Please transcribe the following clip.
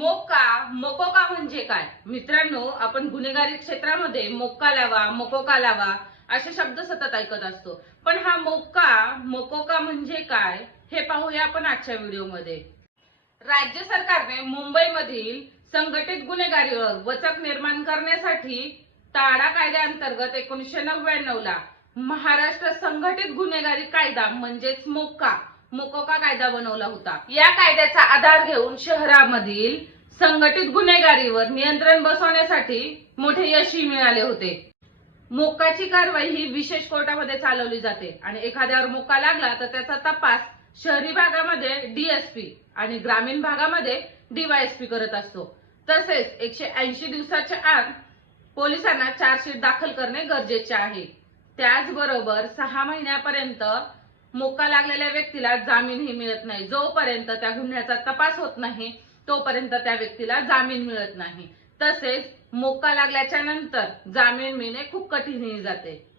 मोका मकोका म्हणजे काय? मित्रांनो आपण गुन्हेगारी क्षेत्रामध्ये मोक्का लावा मकोका लावा असे शब्द सतत ऐकत असतो. पण हा मोक्का मकोका म्हणजे काय हे पाहूया आपण आजच्या व्हिडिओमध्ये. राज्य सरकारने मुंबईमधील संघटित गुन्हेगारीवर वचक निर्माण करण्यासाठी ताडा कायद्याअंतर्गत एकोणीसशे नव्याण्णव ला महाराष्ट्र संघटित गुन्हेगारी कायदा म्हणजेच मोक्का मोकोका कायदा बनवला होता. या कायद्याचा आधार घेऊन शहरामधील संघटित गुन्हेगारीवर नियंत्रण बसवण्यासाठी मोठे यशही मिळाले होते. मोक्काची कारवाई ही विशेष कोर्टामध्ये चालवली जाते आणि एखाद्यावर मोका लागला तर त्याचा तपास शहरी भागामध्ये डीएसपी आणि ग्रामीण भागामध्ये डीवायएसपी करत असतो. तसेच एकशे ऐंशी दिवसाच्या आत पोलिसांना चार्जशीट दाखल करणे गरजेचे आहे. त्याचबरोबर सहा महिन्यापर्यंत मोका लागलेल्या व्यक्तीला जामीनही मिळत नाही. जोपर्यंत त्या गुन्ह्याचा तपास होत नाही तोपर्यंत त्या व्यक्तीला जामीन मिळत नाही. तसेच मोका लागल्याच्या नंतर जामीन मिळणे खूप कठीणही जाते.